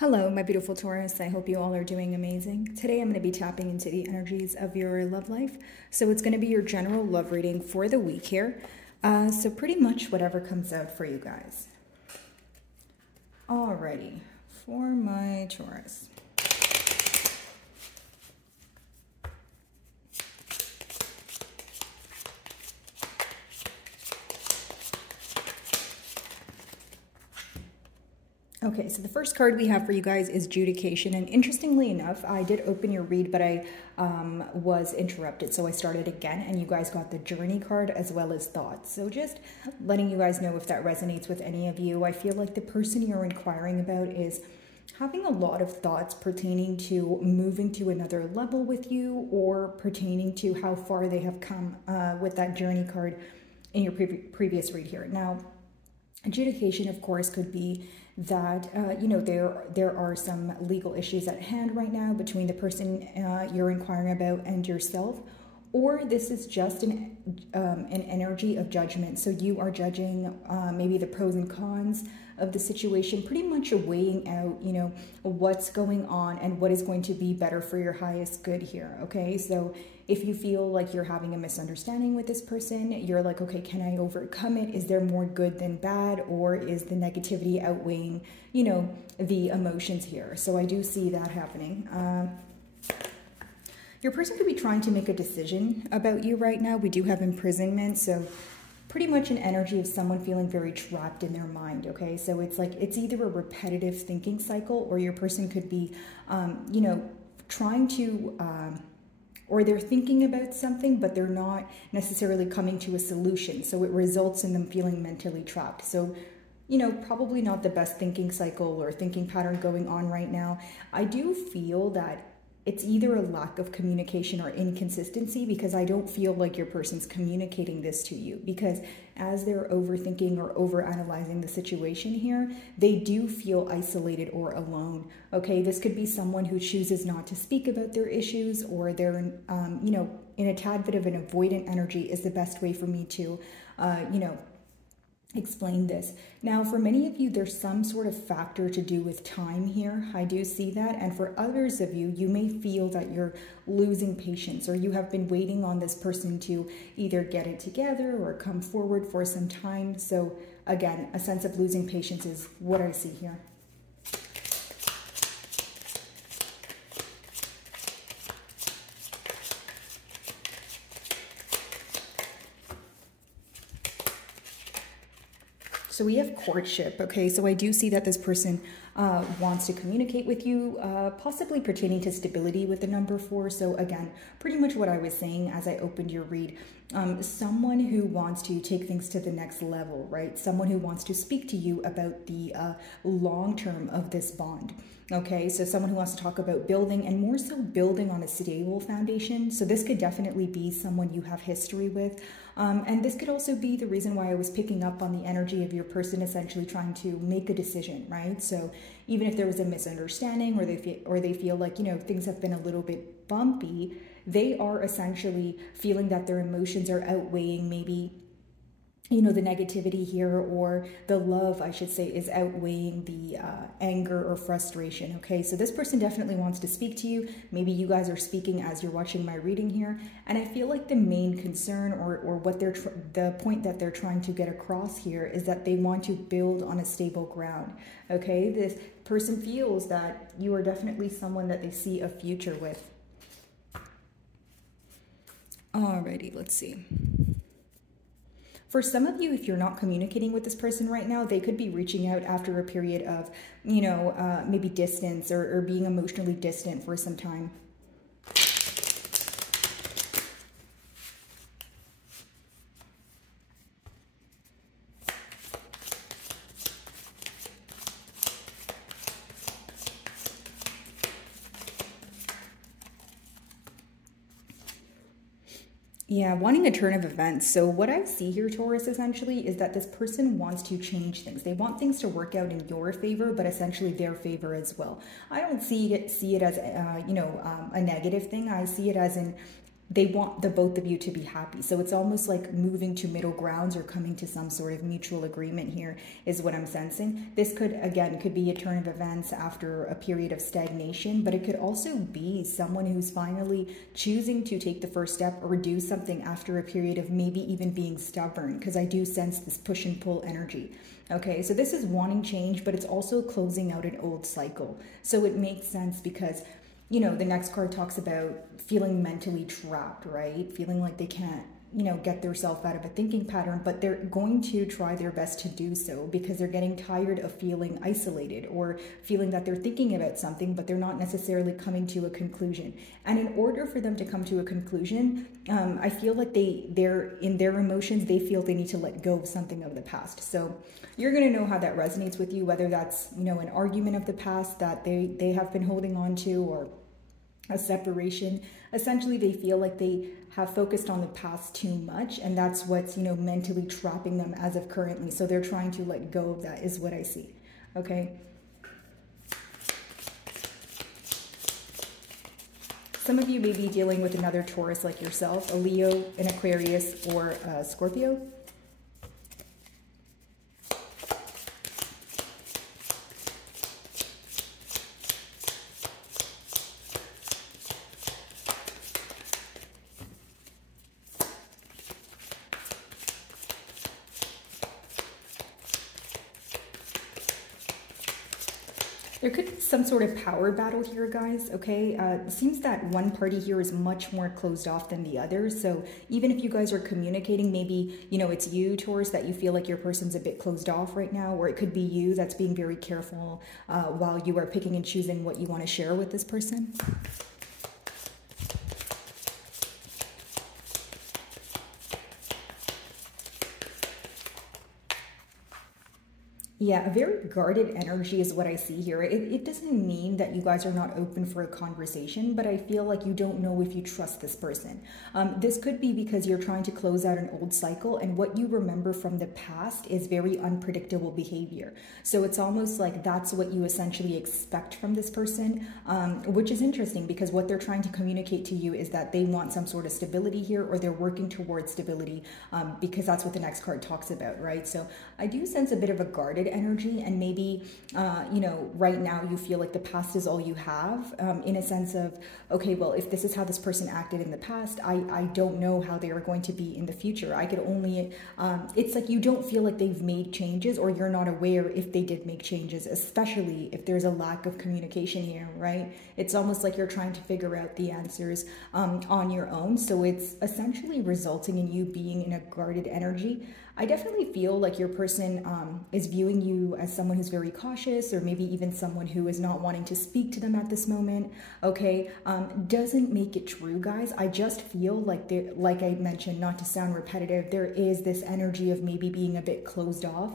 Hello, my beautiful Taurus. I hope you all are doing amazing. Today I'm going to be tapping into the energies of your love life. So it's going to be your general love reading for the week here. So pretty much whatever comes out for you guys. Alrighty, for my Taurus. Okay, so the first card we have for you guys is Judication, and interestingly enough, I did open your read, but I was interrupted, so I started again, and you guys got the Journey card as well as Thoughts. So just letting you guys know if that resonates with any of you. I feel like the person you're inquiring about is having a lot of thoughts pertaining to moving to another level with you, or pertaining to how far they have come with that Journey card in your previous read here. Now, adjudication, of course, could be that, you know, there are some legal issues at hand right now between the person you're inquiring about and yourself, or this is just an energy of judgment. So you are judging maybe the pros and cons of the situation, pretty much weighing out, you know, what's going on and what is going to be better for your highest good here, okay? So if you feel like you're having a misunderstanding with this person, you're like, okay, can I overcome it? Is there more good than bad? Or is the negativity outweighing, you know, the emotions here? So I do see that happening. Your person could be trying to make a decision about you right now. We do have imprisonment, so pretty much an energy of someone feeling very trapped in their mind, okay? So it's like, it's either a repetitive thinking cycle, or your person could be, you know, trying to, or they're thinking about something, but they're not necessarily coming to a solution. So it results in them feeling mentally trapped. So, you know, probably not the best thinking cycle or thinking pattern going on right now. I do feel that it's either a lack of communication or inconsistency, because I don't feel like your person's communicating this to you, because as they're overthinking or overanalyzing the situation here, they do feel isolated or alone, okay? This could be someone who chooses not to speak about their issues, or they're, you know, in a tad bit of an avoidant energy is the best way for me to, you know, explain this. Now, for many of you, there's some sort of factor to do with time here. I do see that. And for others of you, you may feel that you're losing patience, or you have been waiting on this person to either get it together or come forward for some time. So again, a sense of losing patience is what I see here. So we have courtship, okay? So I do see that this person wants to communicate with you, possibly pertaining to stability with the number 4. So again, pretty much what I was saying as I opened your read. Someone who wants to take things to the next level, right? Someone who wants to speak to you about the long term of this bond. Okay, so someone who wants to talk about building, and more so building on a stable foundation. So this could definitely be someone you have history with. And this could also be the reason why I was picking up on the energy of your person essentially trying to make a decision, right? So even if there was a misunderstanding, or they feel like, you know, things have been a little bit bumpy, they are essentially feeling that their emotions are outweighing maybe, you know, the negativity here, or the love, I should say, is outweighing the anger or frustration, okay? So this person definitely wants to speak to you. Maybe you guys are speaking as you're watching my reading here. And I feel like the main concern, or what the point that they're trying to get across here, is that they want to build on a stable ground, okay? This person feels that you are definitely someone that they see a future with. Alrighty, let's see. For some of you, if you're not communicating with this person right now, they could be reaching out after a period of, you know, maybe distance, or being emotionally distant for some time. Yeah, wanting a turn of events. So what I see here, Taurus, essentially, is that this person wants to change things. They want things to work out in your favor, but essentially their favor as well. I don't see it as, you know, a negative thing. I see it as in they want the both of you to be happy. So it's almost like moving to middle grounds or coming to some sort of mutual agreement here is what I'm sensing. This could, again, could be a turn of events after a period of stagnation, but it could also be someone who's finally choosing to take the first step or do something after a period of maybe even being stubborn, because I do sense this push and pull energy. Okay, so this is wanting change, but it's also closing out an old cycle. So it makes sense because, you know, the next card talks about feeling mentally trapped, right? Feeling like they can't, you know, get themselves out of a thinking pattern, but they're going to try their best to do so because they're getting tired of feeling isolated or feeling that they're thinking about something, but they're not necessarily coming to a conclusion. And in order for them to come to a conclusion, I feel like they're in their emotions, they feel they need to let go of something of the past. So you're going to know how that resonates with you, whether that's, you know, an argument of the past that they have been holding on to, or a separation. Essentially, they feel like they have focused on the past too much, and that's what's, you know, mentally trapping them as of currently. So they're trying to let go of that, is what I see. Okay. Some of you may be dealing with another Taurus like yourself, a Leo, an Aquarius, or a Scorpio. There could be some sort of power battle here, guys, okay? It seems that one party here is much more closed off than the other. So even if you guys are communicating, maybe, you know, it's you, Taurus, that you feel like your person's a bit closed off right now, or it could be you that's being very careful while you are picking and choosing what you want to share with this person. Yeah, a very guarded energy is what I see here. It doesn't mean that you guys are not open for a conversation, but I feel like you don't know if you trust this person. This could be because you're trying to close out an old cycle, and what you remember from the past is very unpredictable behavior. So it's almost like that's what you essentially expect from this person, which is interesting because what they're trying to communicate to you is that they want some sort of stability here, or they're working towards stability, because that's what the next card talks about, right? So I do sense a bit of a guarded energy, and maybe you know, right now you feel like the past is all you have, in a sense of, okay, well, if this is how this person acted in the past, I don't know how they are going to be in the future. I could only it's like you don't feel like they've made changes, or you're not aware if they did make changes, especially if there's a lack of communication here, right? It's almost like you're trying to figure out the answers on your own. So it's essentially resulting in you being in a guarded energy. I definitely feel like your person is viewing you as someone who's very cautious, or maybe even someone who is not wanting to speak to them at this moment, okay? Doesn't make it true, guys. I just feel like, like I mentioned, not to sound repetitive, there is this energy of maybe being a bit closed off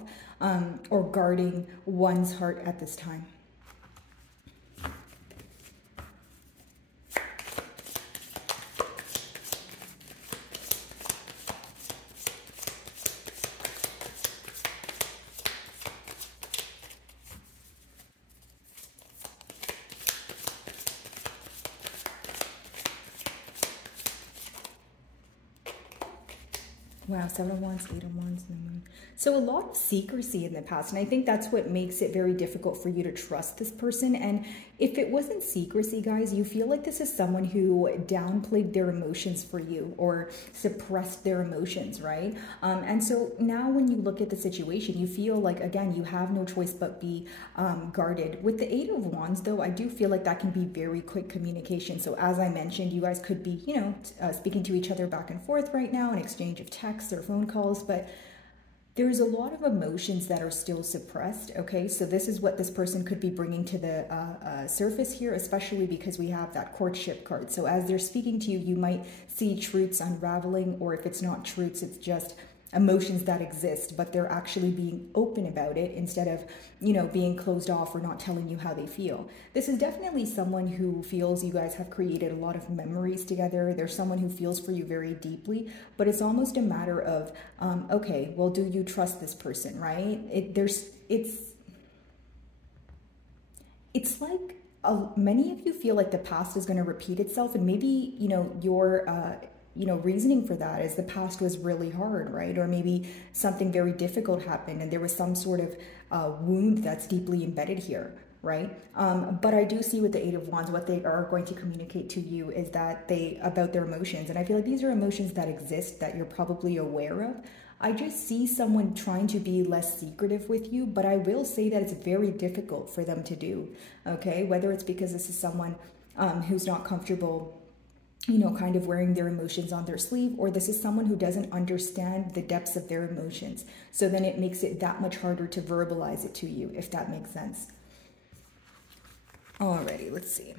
or guarding one's heart at this time. Wow, 7 of Wands, 8 of Wands, and the Moon. So a lot of secrecy in the past, and I think that's what makes it very difficult for you to trust this person. And if it wasn't secrecy, guys, you feel like this is someone who downplayed their emotions for you, or suppressed their emotions, right? And so now when you look at the situation, you feel like, again, you have no choice but be guarded. With the 8 of Wands, though, I do feel like that can be very quick communication. So as I mentioned, you guys could be, you know, speaking to each other back and forth right now, an exchange of texts or phone calls, but there's a lot of emotions that are still suppressed, okay? So this is what this person could be bringing to the surface here, especially because we have that courtship card. So as they're speaking to you, you might see truths unraveling, or if it's not truths, it's just emotions that exist, but they're actually being open about it instead of, you know, being closed off or not telling you how they feel. This is definitely someone who feels you guys have created a lot of memories together. There's someone who feels for you very deeply, but it's almost a matter of, okay, well, do you trust this person, right? It's like many of you feel like the past is going to repeat itself, and maybe, you know, your reasoning for that is the past was really hard, right? Or maybe something very difficult happened and there was some sort of wound that's deeply embedded here, right? But I do see with the Eight of Wands, what they are going to communicate to you is that about their emotions. And I feel like these are emotions that exist that you're probably aware of. I just see someone trying to be less secretive with you, but I will say that it's very difficult for them to do, okay? Whether it's because this is someone who's not comfortable, you know, kind of wearing their emotions on their sleeve, or this is someone who doesn't understand the depths of their emotions. So then it makes it that much harder to verbalize it to you, if that makes sense. Alrighty, let's see.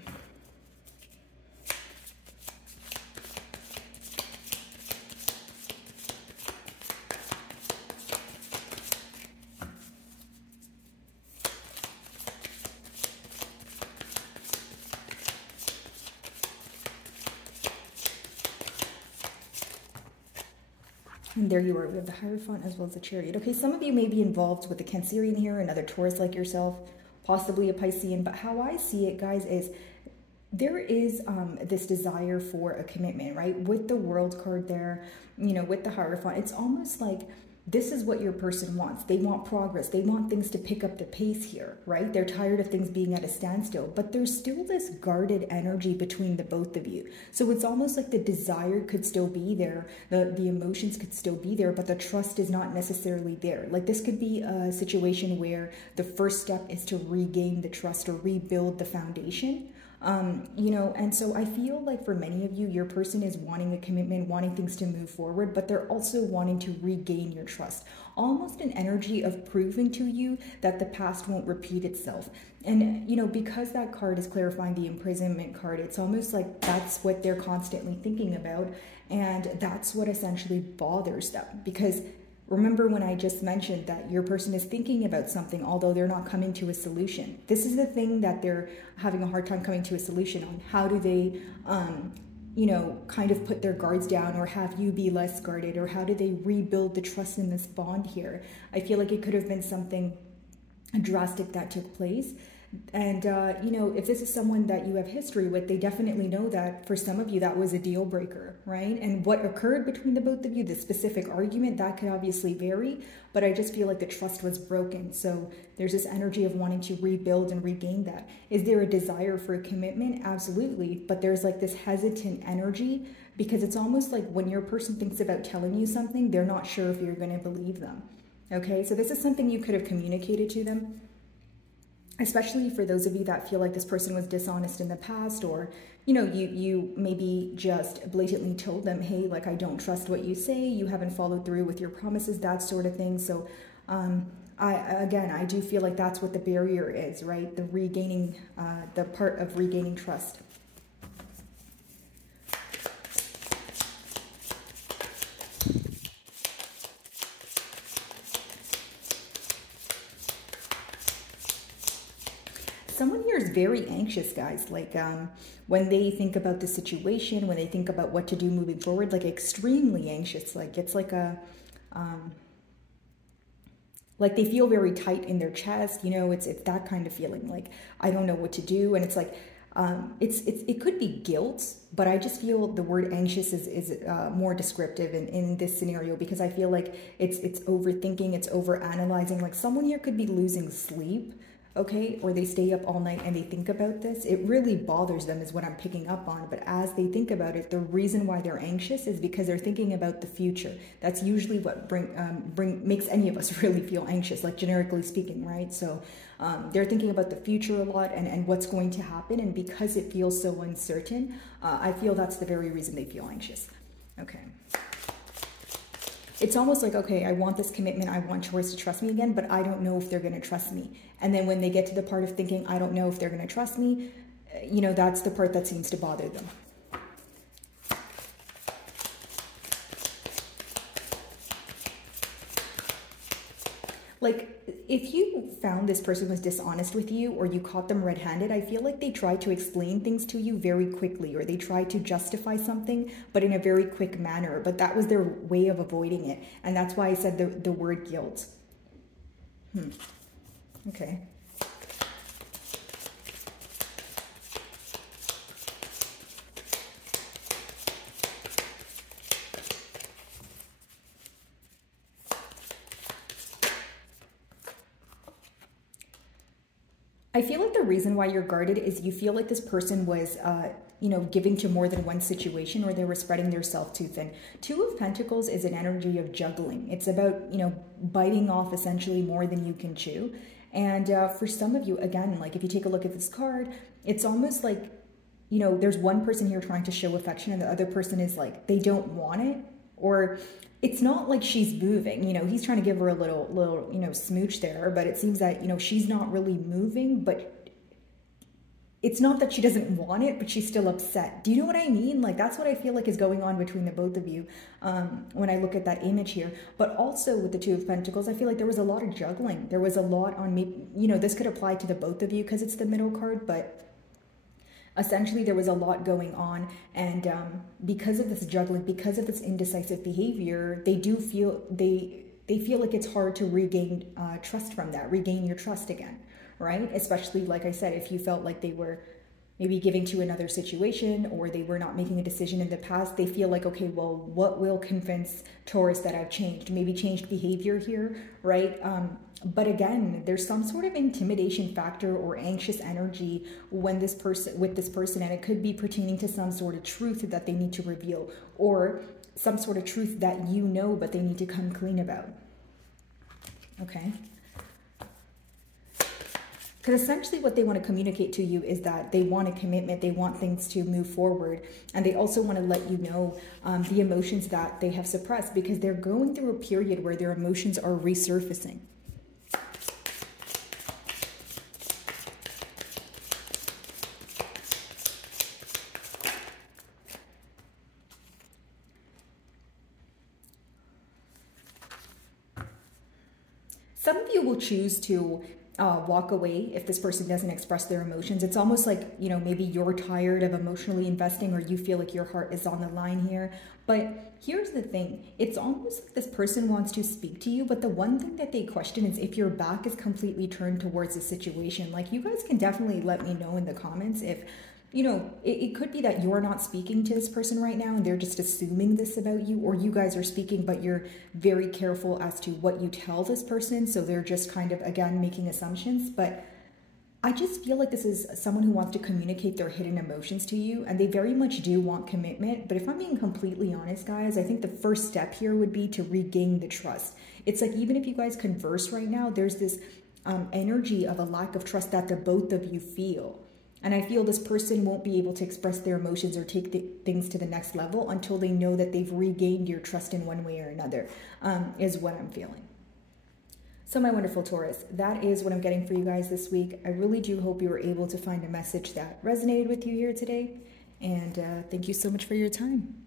And there you are. We have the Hierophant as well as the Chariot. Okay, some of you may be involved with the Cancerian here, another Taurus like yourself, possibly a Piscean. But how I see it, guys, is there is this desire for a commitment, right? With the World card there, you know, with the Hierophant, it's almost like this is what your person wants. They want progress. They want things to pick up the pace here, right? They're tired of things being at a standstill, but there's still this guarded energy between the both of you. So it's almost like the desire could still be there. The emotions could still be there, but the trust is not necessarily there. Like this could be a situation where the first step is to regain the trust or rebuild the foundation. You know, and so I feel like for many of you, your person is wanting a commitment, wanting things to move forward, but they're also wanting to regain your trust. Almost an energy of proving to you that the past won't repeat itself. And, you know, because that card is clarifying the imprisonment card, it's almost like that's what they're constantly thinking about. And that's what essentially bothers them, because remember when I just mentioned that your person is thinking about something, although they're not coming to a solution. This is the thing that they're having a hard time coming to a solution on. How do they, you know, kind of put their guards down or have you be less guarded? Or how do they rebuild the trust in this bond here? I feel like it could have been something drastic that took place. And, you know, if this is someone that you have history with, they definitely know that for some of you, that was a deal breaker, right? And what occurred between the both of you, the specific argument, that could obviously vary, but I just feel like the trust was broken. So there's this energy of wanting to rebuild and regain that. Is there a desire for a commitment? Absolutely. But there's like this hesitant energy, because it's almost like when your person thinks about telling you something, they're not sure if you're going to believe them. Okay, so this is something you could have communicated to them. Especially for those of you that feel like this person was dishonest in the past, or, you know, you maybe just blatantly told them, hey, like, I don't trust what you say, you haven't followed through with your promises, that sort of thing. So I do feel like that's what the barrier is, right? The regaining, the part of regaining trust. Someone here is very anxious, guys. Like when they think about the situation, when they think about what to do moving forward, like extremely anxious. Like it's like a, like they feel very tight in their chest. You know, it's that kind of feeling. Like I don't know what to do, and it's like it could be guilt, but I just feel the word anxious is more descriptive in this scenario, because I feel like it's overthinking, it's overanalyzing. Like someone here could be losing sleep. Okay, or they stay up all night and they think about this. It really bothers them is what I'm picking up on. But as they think about it, the reason why they're anxious is because they're thinking about the future. That's usually what makes any of us really feel anxious, like generically speaking, right? So they're thinking about the future a lot and what's going to happen. And because it feels so uncertain, I feel that's the very reason they feel anxious. Okay. It's almost like, okay, I want this commitment. I want Taurus to trust me again, but I don't know if they're going to trust me. And then when they get to the part of thinking, I don't know if they're going to trust me, you know, that's the part that seems to bother them. Like, if you found this person was dishonest with you, or you caught them red-handed, I feel like they tried to explain things to you very quickly, or they tried to justify something, but in a very quick manner. But that was their way of avoiding it. And that's why I said the word guilt. Okay. I feel like the reason why you're guarded is you feel like this person was, you know, giving to more than one situation, or they were spreading their self too thin. Two of Pentacles is an energy of juggling. It's about, you know, biting off essentially more than you can chew. And for some of you, again, like if you take a look at this card, it's almost like, you know, there's one person here trying to show affection and the other person is like, they don't want it. Or it's not like she's moving, you know, he's trying to give her a little, you know, smooch there, but it seems that, you know, she's not really moving, but it's not that she doesn't want it, but she's still upset. Do you know what I mean? Like, that's what I feel like is going on between the both of you when I look at that image here. But also with the Two of Pentacles, I feel like there was a lot of juggling. There was a lot on me, you know, this could apply to the both of you because it's the middle card, but essentially, there was a lot going on, and because of this juggling, because of this indecisive behavior, they do feel they feel like it's hard to regain trust from that, regain your trust again, right? Especially, like I said, if you felt like they were maybe giving to another situation or they were not making a decision in the past, they feel like, okay, well, what will convince Taurus that I've changed? Maybe changed behavior here, right? But again, there's some sort of intimidation factor or anxious energy when this person, and it could be pertaining to some sort of truth that they need to reveal, or some sort of truth that you know, but they need to come clean about. Okay. Because essentially what they want to communicate to you is that they want a commitment, they want things to move forward, and they also want to let you know the emotions that they have suppressed, because they're going through a period where their emotions are resurfacing. Some of you will choose to walk away if this person doesn't express their emotions. It's almost like, you know, maybe you're tired of emotionally investing, or you feel like your heart is on the line here. But here's the thing. It's almost like this person wants to speak to you, but the one thing that they question is if your back is completely turned towards the situation. Like, you guys can definitely let me know in the comments if, you know, it could be that you're not speaking to this person right now and they're just assuming this about you, or you guys are speaking, but you're very careful as to what you tell this person. So they're just kind of, again, making assumptions. But I just feel like this is someone who wants to communicate their hidden emotions to you, and they very much do want commitment. But if I'm being completely honest, guys, I think the first step here would be to regain the trust. It's like, even if you guys converse right now, there's this energy of a lack of trust that the both of you feel. And I feel this person won't be able to express their emotions or take things to the next level until they know that they've regained your trust in one way or another, is what I'm feeling. So my wonderful Taurus, that is what I'm getting for you guys this week. I really do hope you were able to find a message that resonated with you here today. And thank you so much for your time.